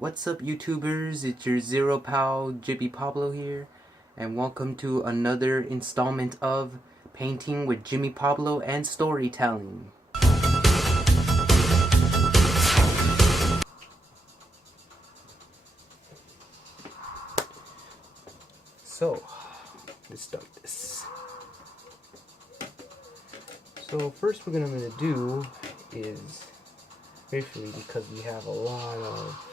What's up, YouTubers? It's your Zero Pal Jibby Pablo here, and welcome to another installment of Painting with Jimmy Pablo and Storytelling. So, let's start this. So, first what I'm going to do is, briefly, because we have a lot of,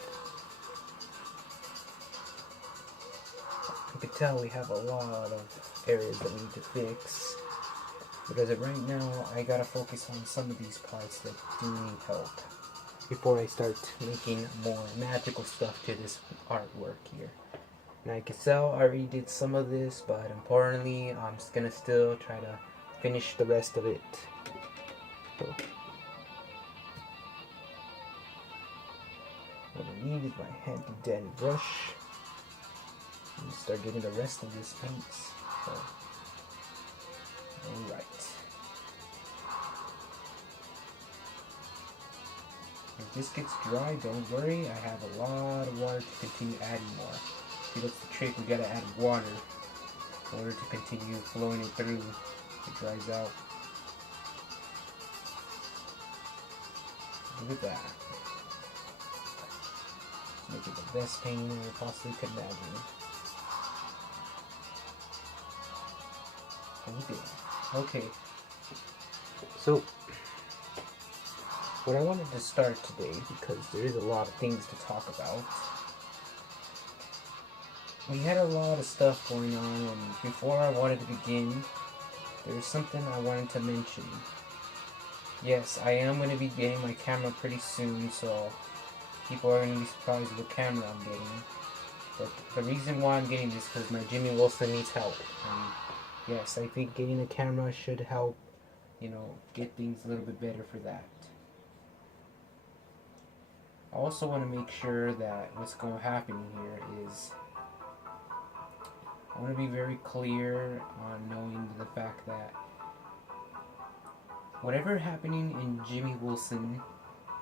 you can tell we have a lot of areas that we need to fix. But as of right now, I gotta focus on some of these parts that do need help before I start making more magical stuff to this artwork here. And I can tell I already did some of this, but importantly, I'm just gonna still try to finish the rest of it. So, what I need is my handy dandy brush. And start getting the rest of this paint. So, alright. If this gets dry, don't worry, I have a lot of water to continue adding more. See, that's the trick, we gotta add water in order to continue flowing it through. It dries out. Look at that. Make it the best painting I possibly could imagine. Okay. So, what I wanted to start today, because there is a lot of things to talk about. We had a lot of stuff going on, and before I wanted to begin, there's something I wanted to mention. Yes, I am going to be getting my camera pretty soon, so people are going to be surprised with the camera I'm getting. But the reason why I'm getting this is because my Jimmy Wilson needs help. And yes, I think getting a camera should help, get things a little bit better for that. I also want to make sure that what's going to happen here is I want to be very clear on knowing the fact that whatever happening in Jimmy Wilson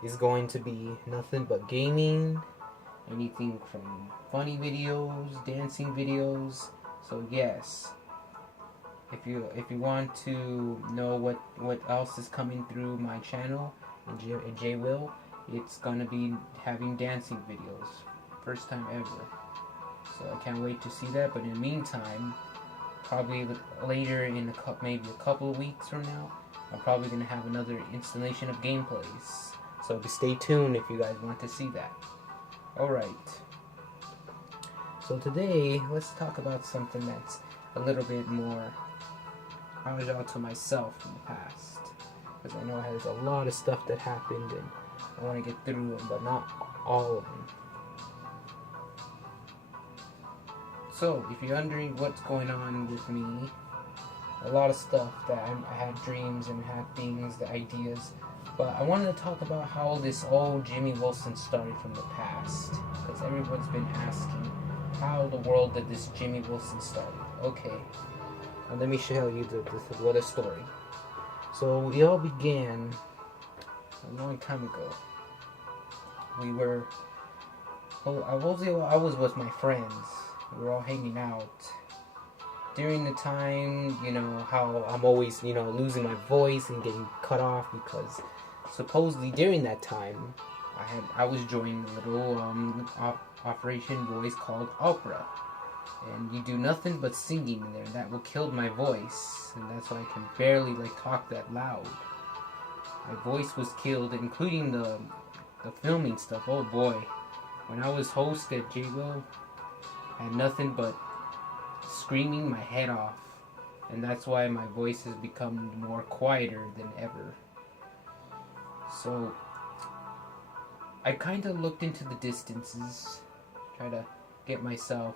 is going to be nothing but gaming, anything from funny videos, dancing videos. So yes, if you want to know what else is coming through my channel in J Will, it's gonna be having dancing videos, first time ever. So I can't wait to see that. But in the meantime, probably later in maybe a couple of weeks from now, I'm probably gonna have another installation of gameplays. So stay tuned if you guys want to see that. Alright. So today, let's talk about something that's a little bit more original to myself in the past. Because I know there's a lot of stuff that happened and I want to get through them, but not all of them. So, if you're wondering what's going on with me, a lot of stuff that I had dreams and had things, the ideas. But I wanted to talk about how this old Jimmy Wilson started from the past. Because everyone's been asking, how the world did this Jimmy Wilson start? Okay, now let me show you what a story. So it all began a long time ago. I was with my friends. We were all hanging out. During the time, how I'm always, losing my voice and getting cut off because supposedly during that time, I was joining a little operation voice called opera, and you do nothing but singing in there. That will kill my voice, and that's why I can barely talk that loud. My voice was killed, including the filming stuff. Oh boy, when I was host at J-Will, I had nothing but screaming my head off, and that's why my voice has become more quieter than ever. So I kind of looked into the distances, try to get myself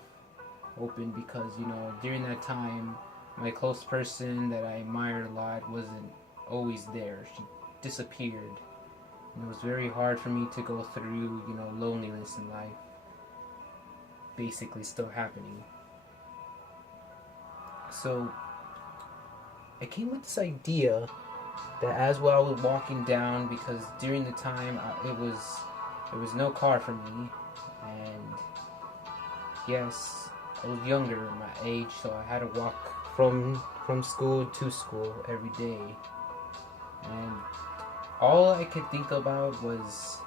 open because during that time my close person that I admired a lot wasn't always there. She disappeared, and it was very hard for me to go through loneliness in life, basically still happening. So I came with this idea that as well I was walking down, because during the time it was there was no car for me, and yes, I was younger in my age, so I had to walk from school to school every day, and all I could think about was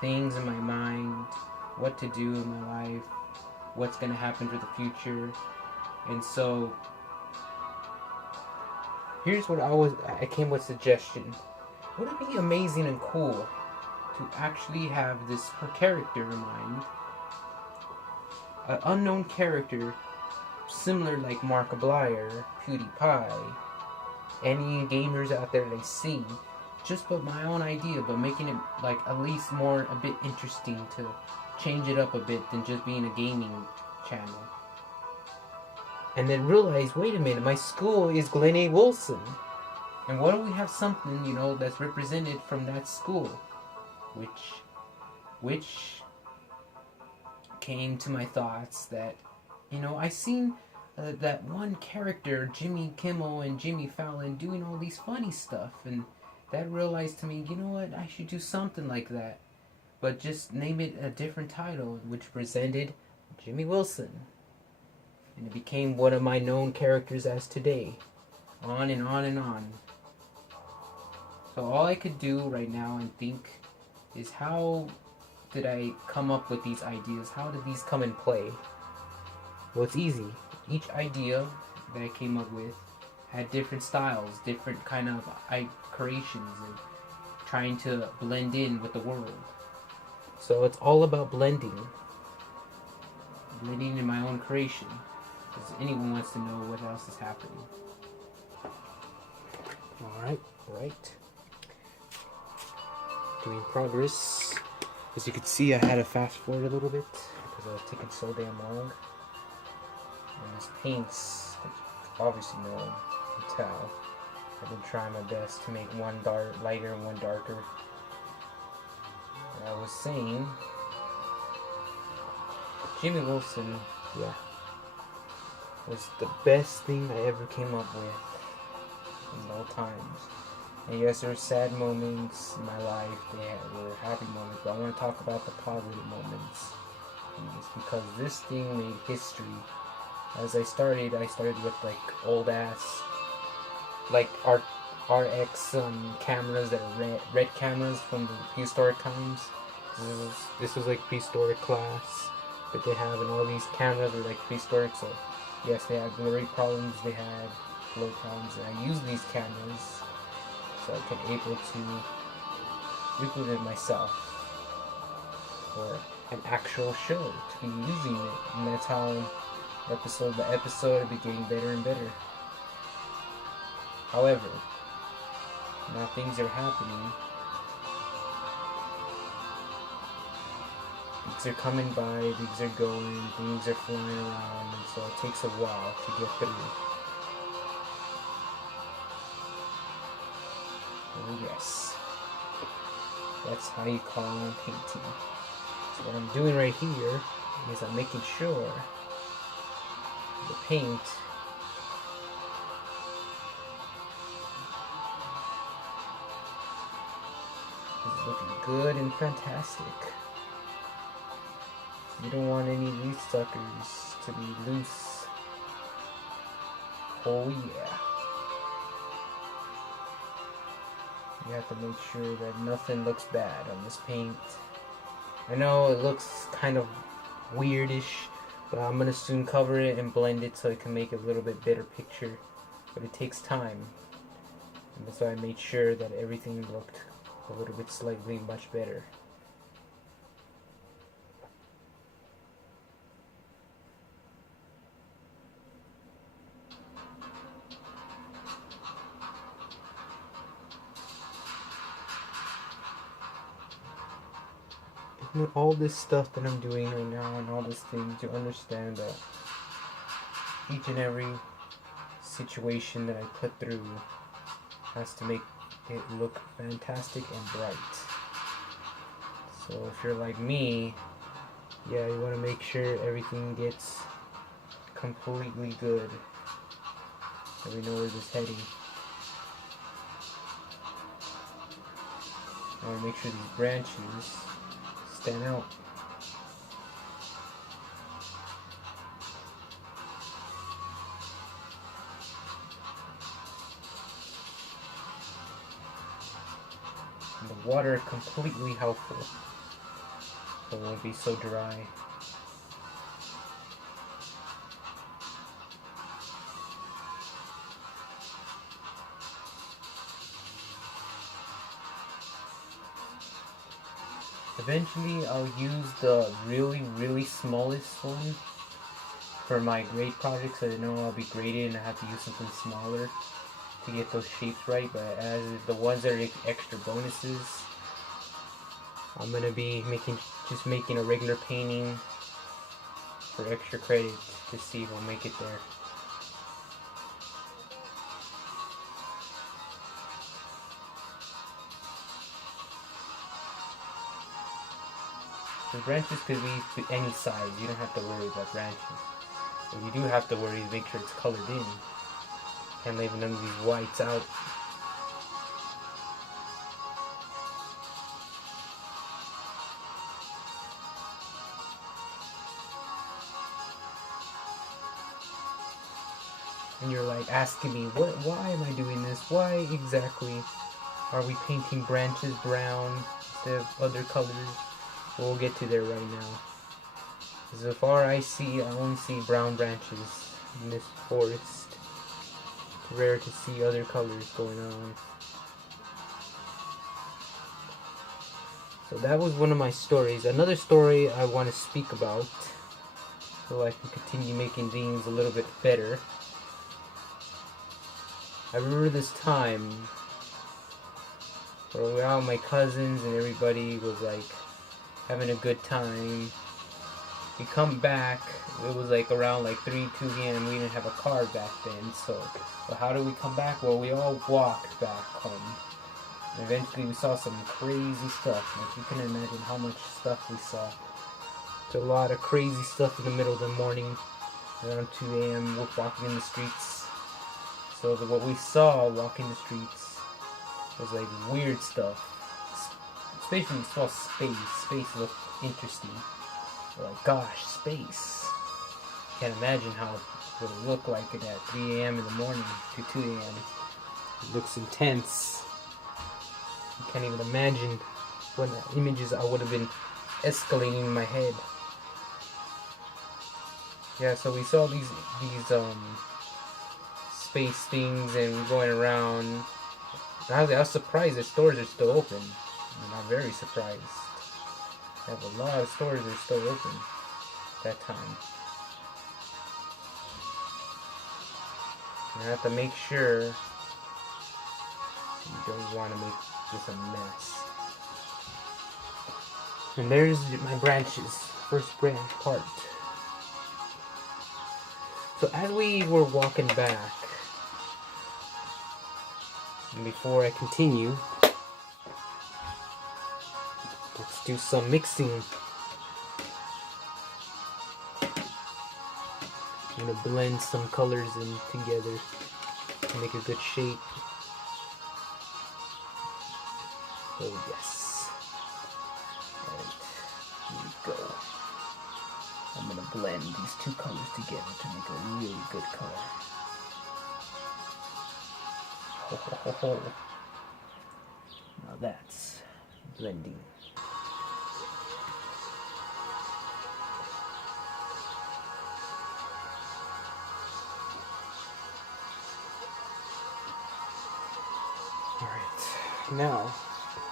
things in my mind, what to do in my life, what's gonna happen for the future. And so here's what I came with suggestion. Would it be amazing and cool to actually have this character in mind, an unknown character similar like Markiplier, PewDiePie, any gamers out there they see, just but my own idea, but making it like at least more a bit interesting, to change it up a bit than just being a gaming channel. And then realize, wait a minute, my school is Glen A. Wilson. And what do we have something, that's represented from that school? Which came to my thoughts that, I seen that one character, Jimmy Kimmel and Jimmy Fallon, doing all these funny stuff. And that realized to me, you know what, I should do something like that. But just name it a different title, which presented Jimmy Wilson. And it became one of my known characters as today. On and on and on. So all I could do right now and think is, how did I come up with these ideas? How did these come in play? Well, it's easy. Each idea that I came up with had different styles, different kind of creations, and trying to blend in with the world. So it's all about blending in my own creation, because anyone wants to know what else is happening. Alright. Doing progress. As you can see, I had to fast forward a little bit because I was taking so damn long. And these paints, like you obviously know, you can tell, I've been trying my best to make one lighter and one darker. And I was saying, Jimmy Wilson, was the best thing I ever came up with in all times. And yes, there were sad moments in my life, there were happy moments, but I want to talk about the positive moments. And it's because this thing made history. As I started with like old ass, like RX cameras that are red cameras from the prehistoric times. This was like prehistoric class that they have, and all these cameras are like prehistoric. So yes, they had blurry problems, they had flow problems, and I use these cameras so I can able to implement myself for an actual show, to be using it, and that's how episode by episode I'll be getting better and better. However, now things are happening. Things are coming by, things are going, things are flying around, and so it takes a while to get through. Oh yes, that's how you call on painting. So what I'm doing right here is I'm making sure the paint is looking good and fantastic. You don't want any of these suckers to be loose. Oh yeah. You have to make sure that nothing looks bad on this paint. I know it looks kind of weirdish, but I'm going to soon cover it and blend it so it can make a little bit better picture. But it takes time. And that's why I made sure that everything looked a little bit slightly much better. And with all this stuff that I'm doing right now and all this thing, to understand that each and every situation that I put through has to make it look fantastic and bright. So if you're like me, yeah, you want to make sure everything gets completely good, so we know where this is heading. I want to make sure these branches stand out. And the water completely helpful, so it won't be so dry. Eventually, I'll use the really smallest one for my grade projects. I know I'll be graded and I have to use something smaller to get those shapes right. But as the ones that are extra bonuses, I'm gonna be just making a regular painting for extra credit to see if I'll make it there. The branches could be any size. You don't have to worry about branches. What you do have to worry is make sure it's colored in. Can't leave none of these whites out. And you're like asking me, why am I doing this? Why exactly are we painting branches brown instead of other colors? We'll get to there right now. So far I only see brown branches in this forest. It's rare to see other colors going on. So that was one of my stories. Another story I want to speak about, so I can continue making things a little bit better. I remember this time where all my cousins and everybody was like having a good time. We come back, it was like around like 2 p.m. We didn't have a car back then, so how do we come back? Well, we all walked back home. And eventually we saw some crazy stuff. Like, you can imagine how much stuff we saw. There's a lot of crazy stuff in the middle of the morning, around 2 a.m. We're walking in the streets. So what we saw walking the streets was like weird stuff. Especially when you saw space. Space looked interesting. We're like, gosh, space. Can't imagine how it would look like it at 3 a.m. in the morning to 2 a.m. It looks intense. You can't even imagine what images I would have been escalating in my head. Yeah, so we saw these space things, and we're going around. I was surprised that stores are still open. I'm very surprised. I have a lot of stores that are still open at that time. And I have to make sure you don't want to make this a mess. And there's my branches. First branch part. So as we were walking back, and before I continue, let's do some mixing. I'm going to blend some colors in together to make a good shape. Oh yes. Alright, here we go. I'm going to blend these two colors together to make a really good color. Ho, ho, ho, ho. Now that's blending. Alright, now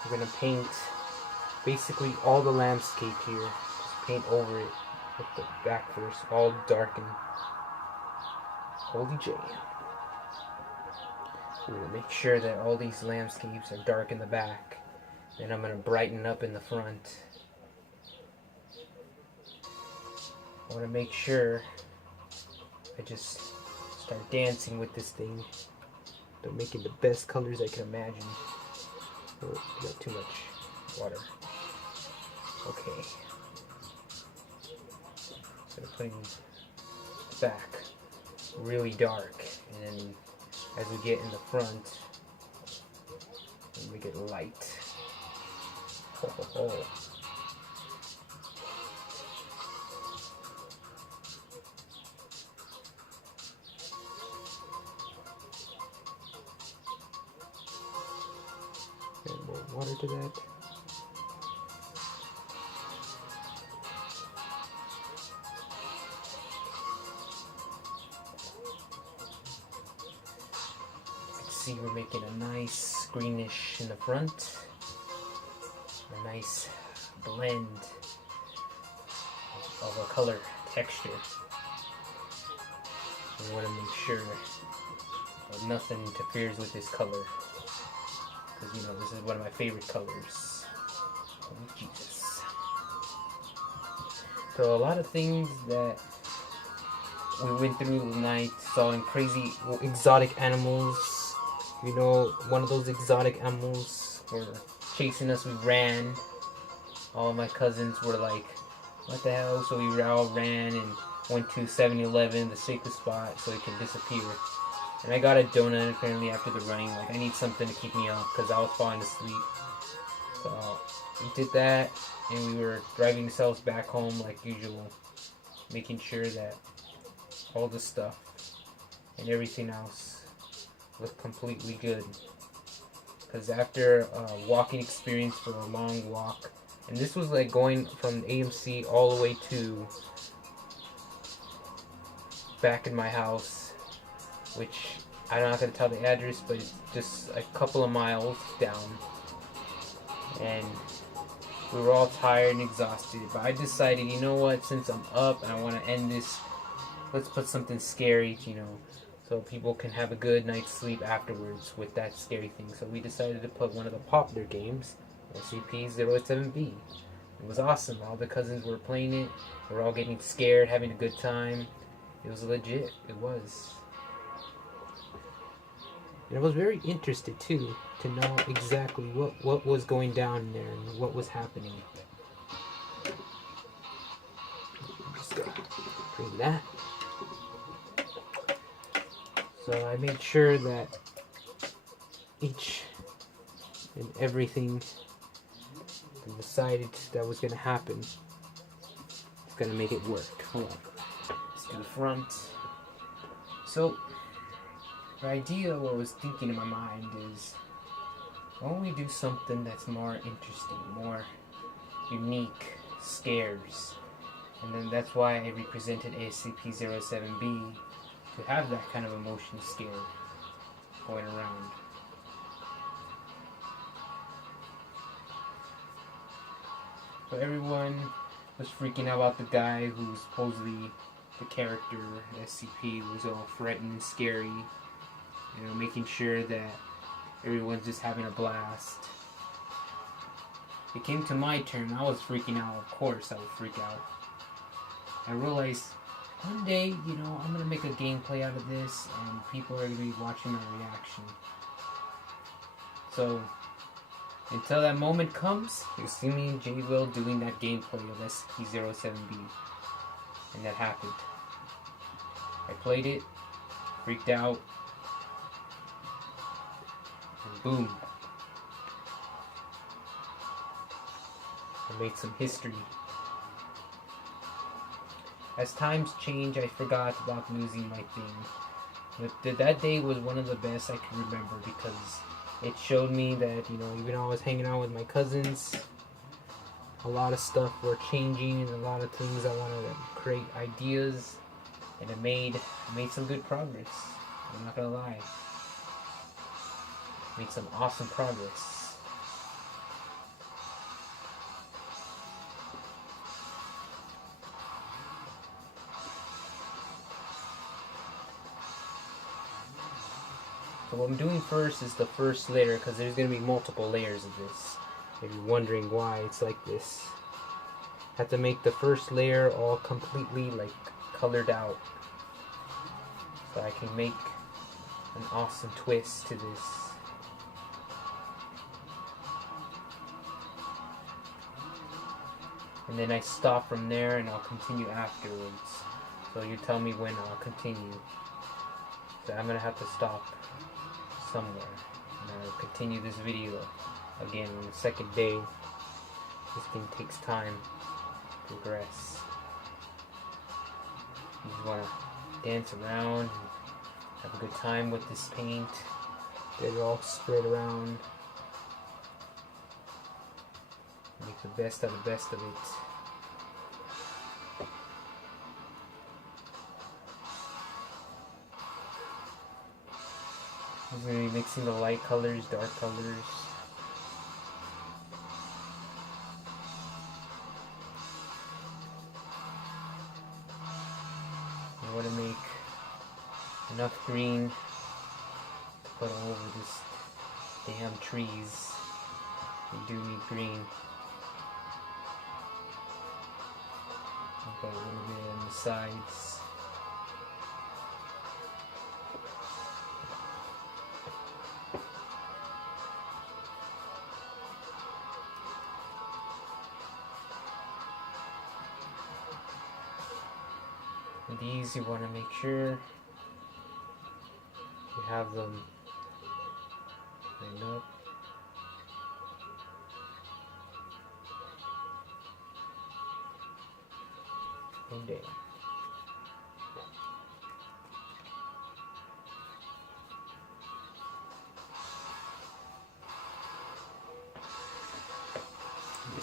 we're going to paint basically all the landscape here. Just paint over it with the back first, all darken. Holy J. We're going to make sure that all these landscapes are dark in the back. Then I'm going to brighten up in the front. I want to make sure I just start dancing with this thing. They're making the best colors I can imagine. Oh, I got too much water. Okay. So I'm putting the back really dark, and then as we get in the front, we make it light. Ho, ho, ho. water to that. See, we're making a nice greenish in the front, a nice blend of a color texture. We want to make sure that nothing interferes with this color, because you know this is one of my favorite colors. Oh Jesus! So a lot of things that we went through tonight, sawing crazy exotic animals. You know, one of those exotic animals were chasing us. We ran. All my cousins were like, what the hell? So we all ran and went to 7-Eleven, the safest spot, so it could disappear. And I got a donut apparently after the running. Like, I need something to keep me up because I was falling asleep. So we did that, and we were driving ourselves back home like usual, making sure that all the stuff and everything else look completely good, because after a walking experience for a long walk, and this was like going from AMC all the way to back in my house, which I'm not going to tell the address, but it's just a couple of miles down, and we were all tired and exhausted, but I decided, you know what, since I'm up and I want to end this, let's put something scary, you know, so people can have a good night's sleep afterwards with that scary thing. So we decided to put one of the popular games, SCP-07B. It was awesome. All the cousins were playing it. We were all getting scared, having a good time. It was legit. It was. And I was very interested, too, to know exactly what was going down in there and what was happening. Just gonna bring that. So I made sure that each and everything I decided that was going to happen is going to make it work. Hold on. Let's do the front. So, the idea, what I was thinking in my mind is, why don't we do something that's more interesting, more unique, scares. And then that's why I represented SCP-07B, to have that kind of emotion scare going around. So everyone was freaking out about the guy who was supposedly the character, SCP, was all frightened and scary, you know, making sure that everyone's just having a blast. It came to my turn. I was freaking out. Of course I would freak out. I realized one day, you know, I'm going to make a gameplay out of this, and people are going to be watching my reaction. So, until that moment comes, you'll see me and J. Will doing that gameplay of SCP-07B. And that happened. I played it, freaked out, and boom. I made some history. As times change, I forgot about losing my thing. But that day was one of the best I can remember, because it showed me that, you know, even though I was hanging out with my cousins, a lot of stuff were changing, and a lot of things I wanted to create ideas, and I made some good progress. I'm not gonna lie. Made some awesome progress. So what I'm doing first is the first layer, because there's going to be multiple layers of this. If you're wondering why it's like this. I have to make the first layer all completely like colored out, so I can make an awesome twist to this. And then I stop from there and I'll continue afterwards. So you tell me when I'll continue. So I'm going to have to stop somewhere, and I'll continue this video again on the second day. This thing takes time to progress. You just want to dance around and have a good time with this paint. Get it all spread around. make the best of the best of it. I'm going to be mixing the light colors, dark colors. I want to make enough green to put all over this damn trees. They do need green. I'll put a little bit on the sides. And these you want to make sure you have them lined up. And there.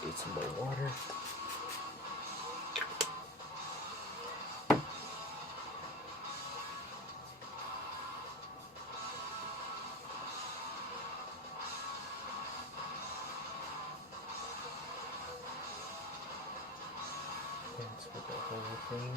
Need some more water. That's with the whole thing.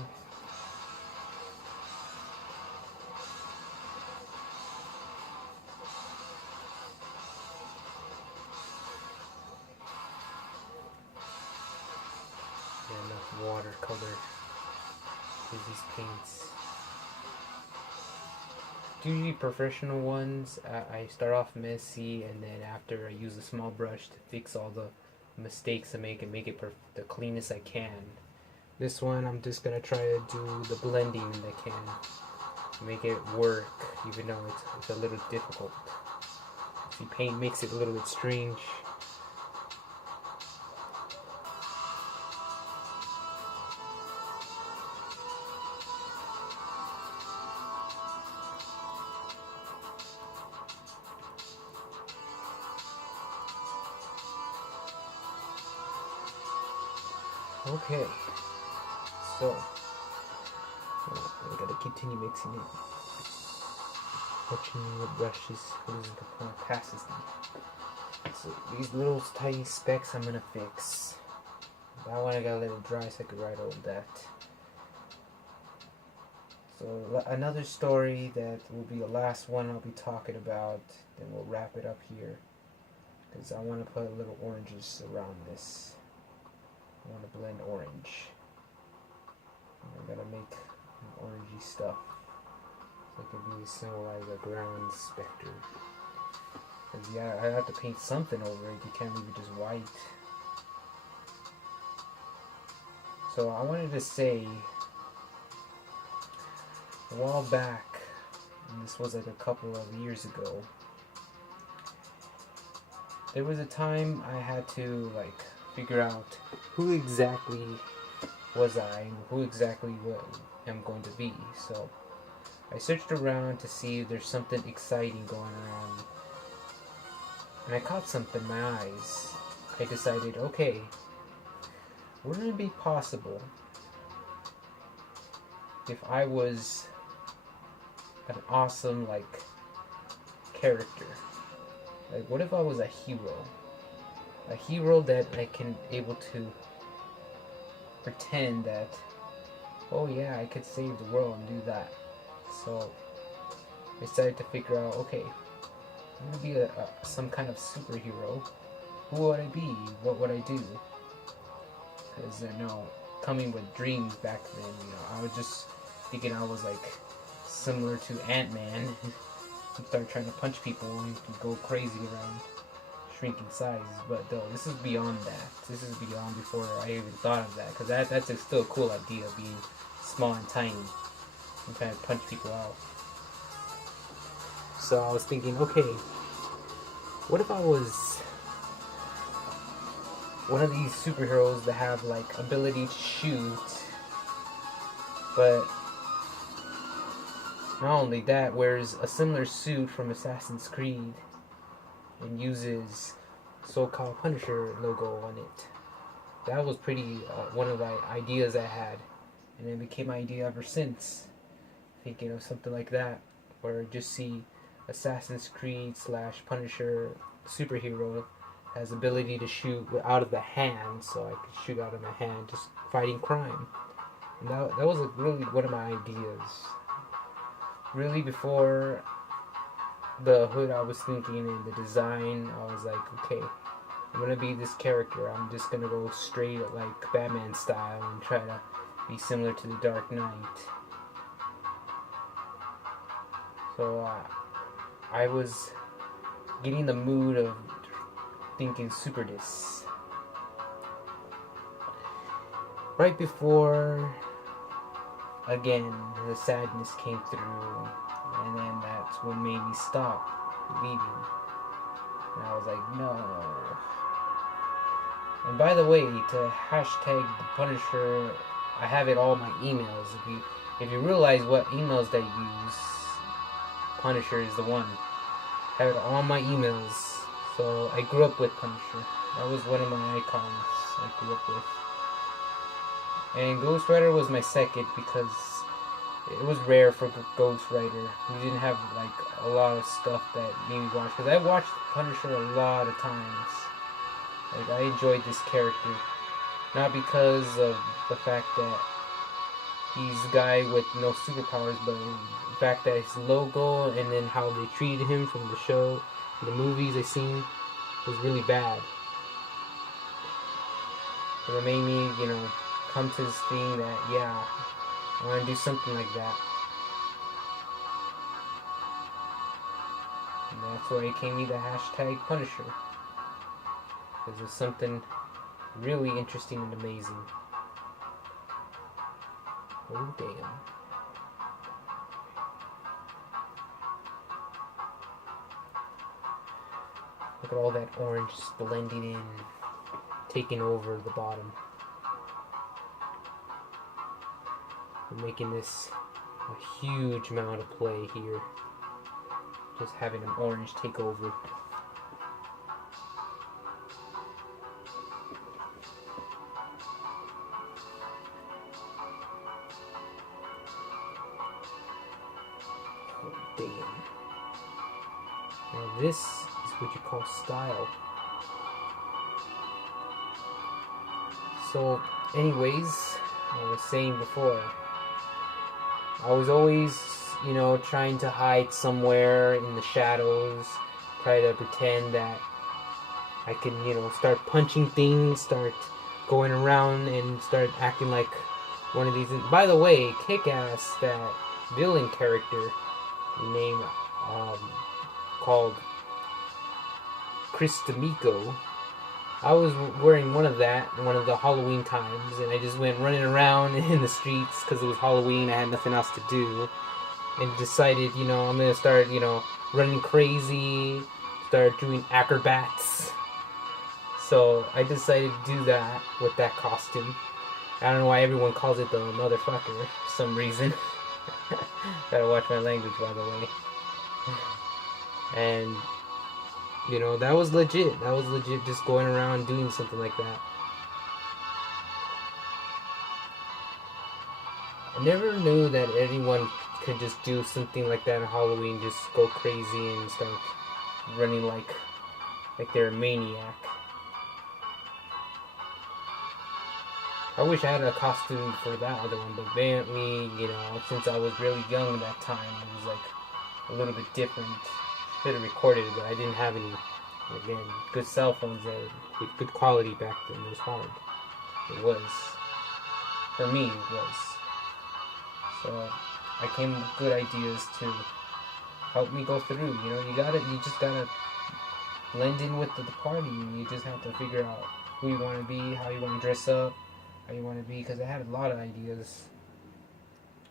And enough watercolor with these paints. Usually professional ones, I start off messy, and then after I use a small brush to fix all the mistakes I make and make it the cleanest I can. This one I'm just gonna try to do the blending that I can, make it work, even though it's a little difficult. See, paint makes it a little bit strange. Okay, so I gotta continue mixing it. Watching the brushes losing the point passes them. So these little tiny specks I'm gonna fix. That one I gotta let it dry so I can write over that. So another story that will be the last one I'll be talking about. Then we'll wrap it up here, because I want to put little oranges around this. I want to blend orange. I gotta make orangey stuff so it can be symbolize a ground specter. Cause yeah, I have to paint something over it. You can't leave it just white. So I wanted to say, a while back, and this was like a couple of years ago, there was a time I had to like figure out who exactly was I and who exactly am going to be. So I searched around to see if there's something exciting going around, and I caught something in my eyes. I decided, okay, wouldn't it be possible if I was an awesome like character? Like, what if I was a hero? A hero that I can able to pretend that, oh yeah, I could save the world and do that. So I decided to figure out, okay, I'm gonna be some kind of superhero. Who would I be? What would I do? Because coming with dreams back then, I was just thinking I was like similar to Ant-Man. And start trying to punch people and go crazy around shrinking sizes. But though, this is beyond that. This is beyond before I even thought of that, because that's still a cool idea, being small and tiny and trying to punch people out. So I was thinking, okay, what if I was one of these superheroes that have like ability to shoot, but not only that, wears a similar suit from Assassin's Creed and uses so-called Punisher logo on it. that was pretty one of the ideas I had, and it became my idea ever since. Thinking of something like that, or just see Assassin's Creed / Punisher superhero has ability to shoot out of the hand, so I could shoot out of my hand, just fighting crime. And that was really one of my ideas. Really, before the hood I was thinking and the design, I was like, okay, I'm gonna be this character. I'm just gonna go straight like Batman style and try to be similar to the Dark Knight. So I was getting the mood of thinking super dis. Right before, again, the sadness came through, and then that's what made me stop believing. And I was like, no. And by the way, to hashtag the Punisher, I have it all in my emails. If you realize what emails they use, Punisher is the one. I have it all in my emails. So I grew up with Punisher. That was one of my icons I grew up with. And Ghost Rider was my second because it was rare for Ghost Rider. We didn't have like a lot of stuff that made me watch. Because I watched Punisher a lot of times. Like, I enjoyed this character. Not because of the fact that he's a guy with no superpowers, but the fact that his logo and then how they treated him from the show, the movies I seen, was really bad. So it made me, come to this thing that, yeah, I want to do something like that. And that's why it came me the hashtag Punisher. Because it's something really interesting and amazing. Oh, damn. Look at all that orange just blending in, taking over the bottom. We're making this a huge amount of play here. Just having an orange take over. Oh, damn. Now this is what you call style. So, anyways, I was saying before, I was always, trying to hide somewhere in the shadows, try to pretend that I can, start punching things, start going around and start acting like one of these. By the way, Kick-Ass, that villain character named, called Chris D'Amico, I was wearing one of the Halloween times, and I just went running around in the streets because it was Halloween, I had nothing else to do, and decided, I'm going to start, running crazy, start doing acrobats. So I decided to do that with that costume. I don't know why everyone calls it the motherfucker for some reason. Gotta watch my language, by the way. And that was legit. That was legit, just going around doing something like that. I never knew that anyone could just do something like that on Halloween, just go crazy and start running like they're a maniac. I wish I had a costume for that other one, but apparently, since I was really young that time, it was like a little bit different. Should have recorded it, but I didn't have any, again, good cell phones with good quality back then. It was hard. It was. For me, it was. So I came with good ideas to help me go through. You just gotta blend in with the party, and you just have to figure out who you want to be, how you want to dress up, how you want to be, because I had a lot of ideas.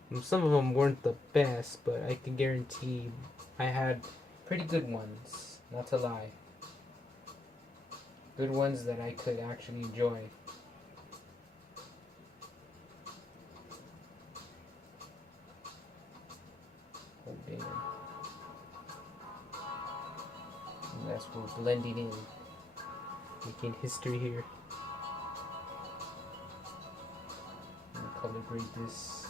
And some of them weren't the best, but I can guarantee I had pretty good ones, not to lie. Good ones that I could actually enjoy. Oh, damn. And that's we're blending in. Making history here. color grade this.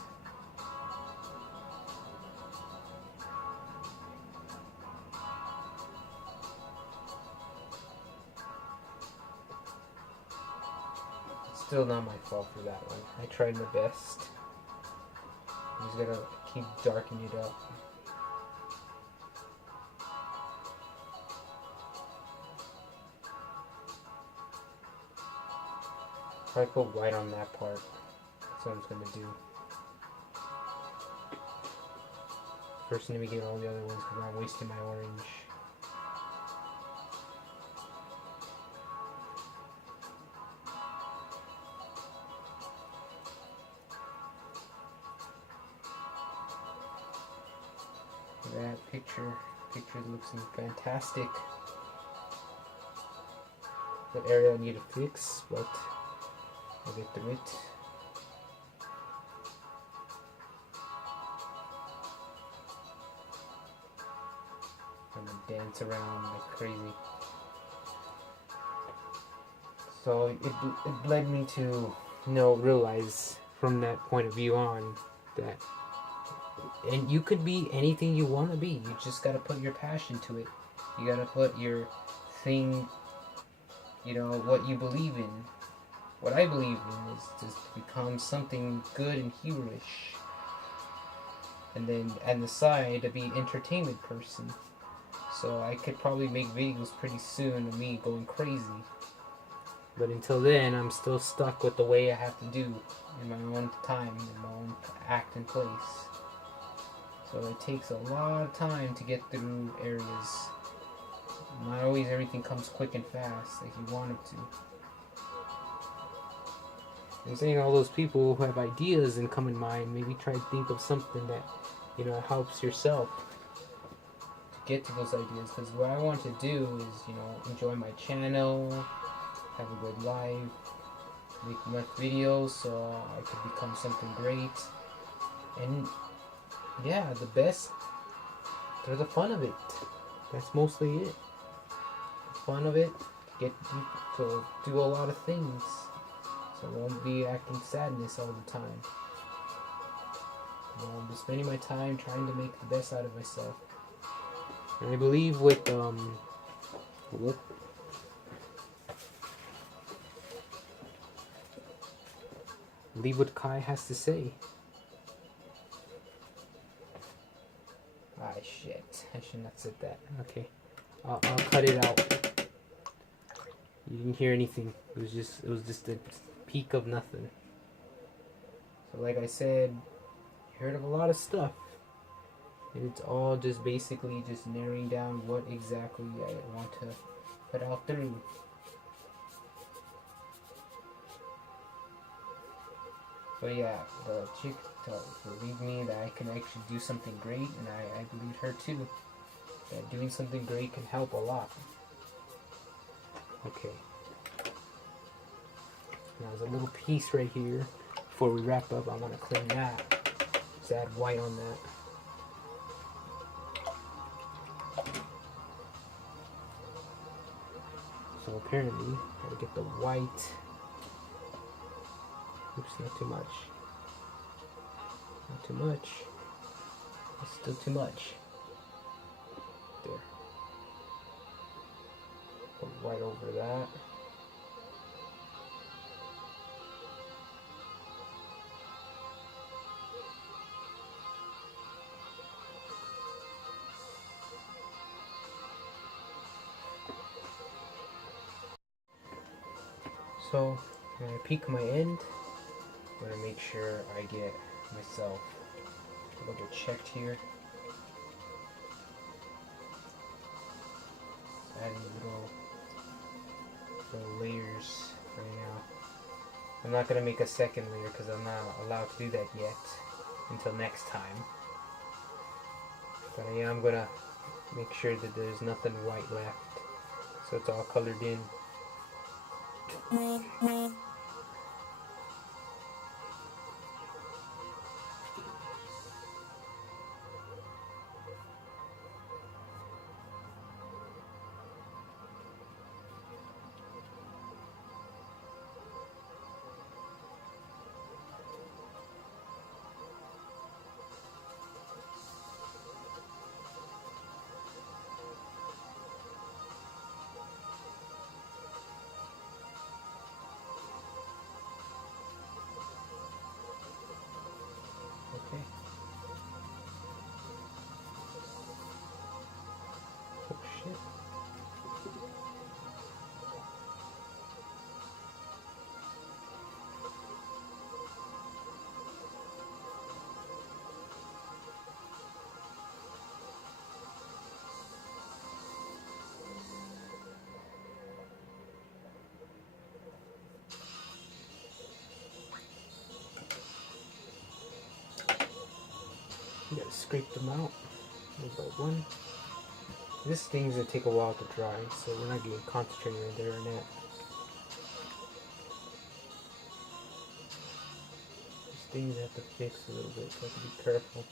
It's still not my fault for that one. I tried my best. I just gotta keep darkening it up. Probably put white on that part. That's what I'm gonna do. First, let me get all the other ones because I'm not wasting my orange. That picture looks fantastic. What area I need to fix, but I'll get through it. I'm gonna dance around like crazy. So it led me to realize from that point of view on that, and you could be anything you want to be. You just gotta put your passion to it. You gotta put your thing, what you believe in. What I believe in is just to become something good and heroish. And then on the side to be an entertainment person. So I could probably make videos pretty soon of me going crazy. But until then, I'm still stuck with the way I have to do in my own time, in my own act and place. So it takes a lot of time to get through areas. Not always everything comes quick and fast like you want it to. I'm saying all those people who have ideas and come in mind, maybe try to think of something that, helps yourself to get to those ideas. Because what I want to do is, enjoy my channel, have a good life, make enough videos so I could become something great. And yeah, the best for the fun of it. That's mostly it. The fun of it, get to do a lot of things. So I won't be acting sadness all the time. I'll be spending my time trying to make the best out of myself. And I believe with what Kai has to say. Ah, shit. I should not said that. Okay. I'll cut it out. You didn't hear anything. It was just a peak of nothing. So like I said, you heard of a lot of stuff. And it's all just basically just narrowing down what exactly I want to put out through. But yeah, the chick believed me that I can actually do something great, and I believed her too. That doing something great can help a lot. Okay. Now there's a little piece right here. Before we wrap up, I want to clean that. Just add white on that. So apparently, gotta get the white. Oops, not too much. Not too much. It's still too much. There. Put white over that. So, when I peek my end, I'm going to make sure I get myself a little checked here. Adding little layers right now. I'm not going to make a second layer because I'm not allowed to do that yet until next time. But I am going to make sure that there's nothing white left. So it's all colored in. Okay. Oh shit. You gotta scrape them out one by one. This thing's gonna take a while to dry, so we're not getting concentrated on there or that. These things have to fix a little bit, so I have to be careful.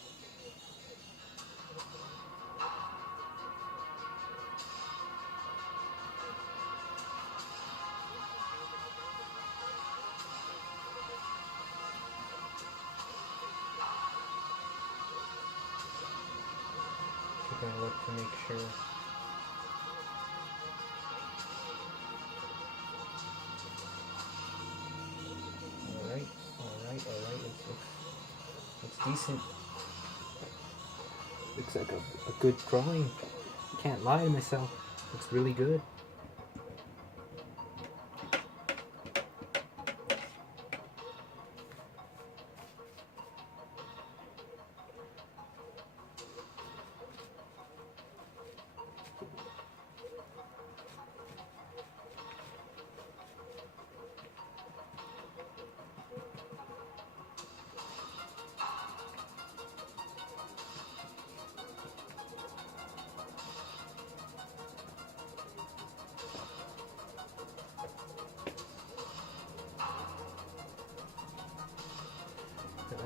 Taking a look to make sure. Alright. It's decent. Looks like a good drawing. Can't lie to myself. Looks really good.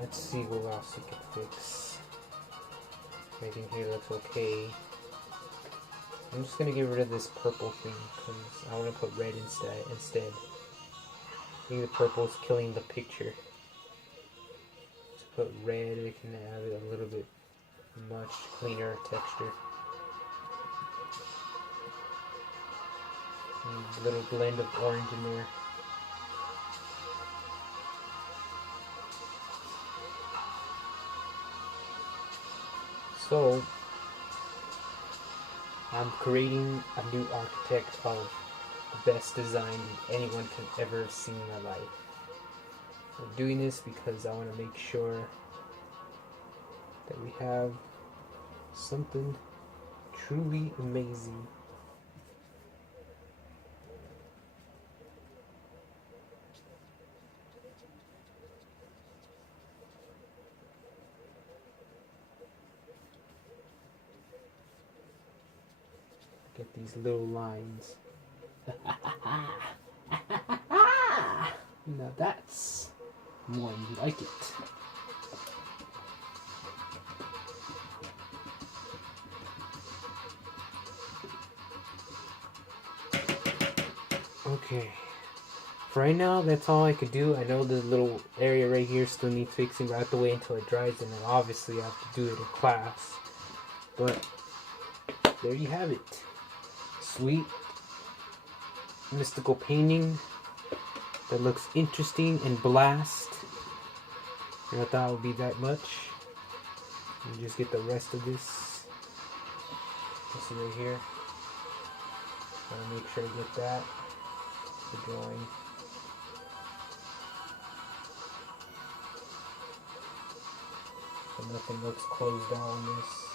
Let's see what else we can fix. Everything here looks okay. I'm just gonna get rid of this purple thing because I want to put red instead. I think the purple's killing the picture. Let's put red, we can have it a little bit much cleaner texture. And a little blend of orange in there. So, I'm creating a new architect of the best design anyone can ever see in my life. I'm doing this because I want to make sure that we have something truly amazing. Get these little lines. Now that's more like it. Okay. For right now, that's all I could do. I know the little area right here still needs fixing, but I have to wait until it dries, and then obviously I have to do it in class. But there you have it. Sweet mystical painting that looks interesting and blast. And I thought it would be that much. You just get the rest of this. This right here. I'll make sure to get that. The drawing. So nothing looks closed out on this.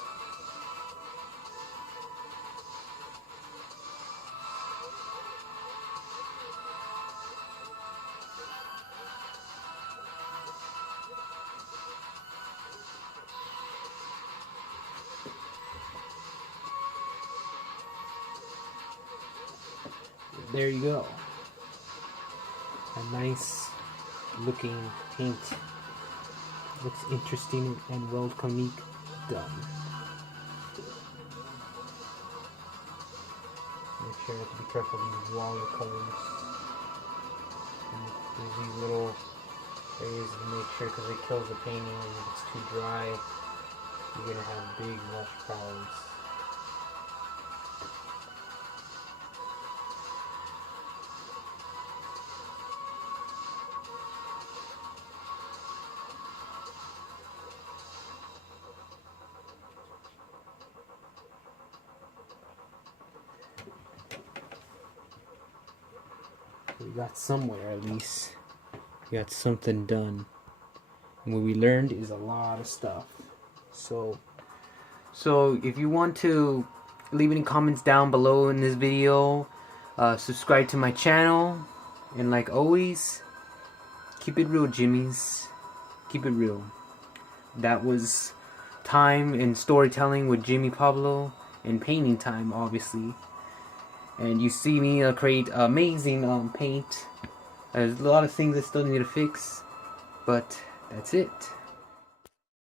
There you go. A nice looking paint. Looks interesting and well comique done. Make sure to be careful of these watercolors. And there's these little areas to make sure because it kills the painting, and if it's too dry, you're gonna have big wash problems. got somewhere at least. We got something done. And what we learned is a lot of stuff. So if you want to leave any comments down below in this video, subscribe to my channel, and like always, keep it real, Jimmies. Keep it real. That was time in storytelling with Jimmy Pablo, and painting time, obviously. And you see me create amazing paint. There's a lot of things I still need to fix, but that's it.